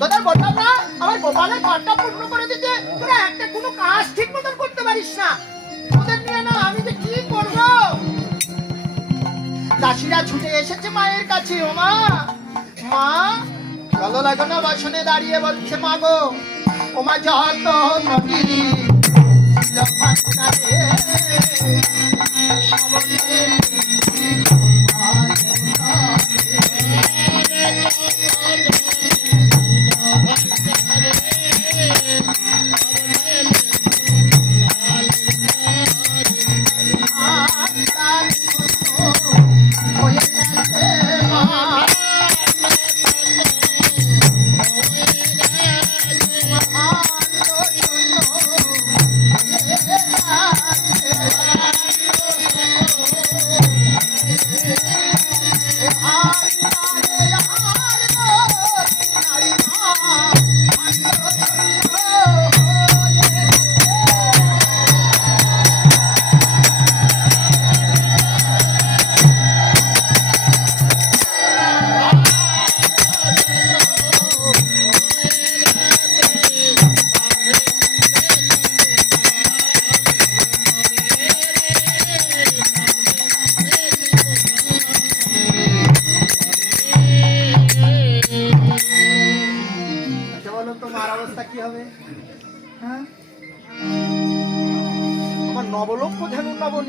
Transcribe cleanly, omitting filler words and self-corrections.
তোদের বললাম না আমার গোপালের ঘরটা পূর্ণ করে দিতে, তোরা একটা কোনো কাজ ঠিক মতন করতে পারিস না। তোদের নিয়ে না আমি যে কি করব। দাসীরা ছুটে এসেছে মায়ের কাছে। ও মা, মা ভালো লাগে না বাসনে দাঁড়িয়ে বলছে, মা গো ও মা যত নদী ছিল ভান্ডারে সবকে কি হবে? হ্যাঁ, আমার নবলক্ষ ধেনু নবনী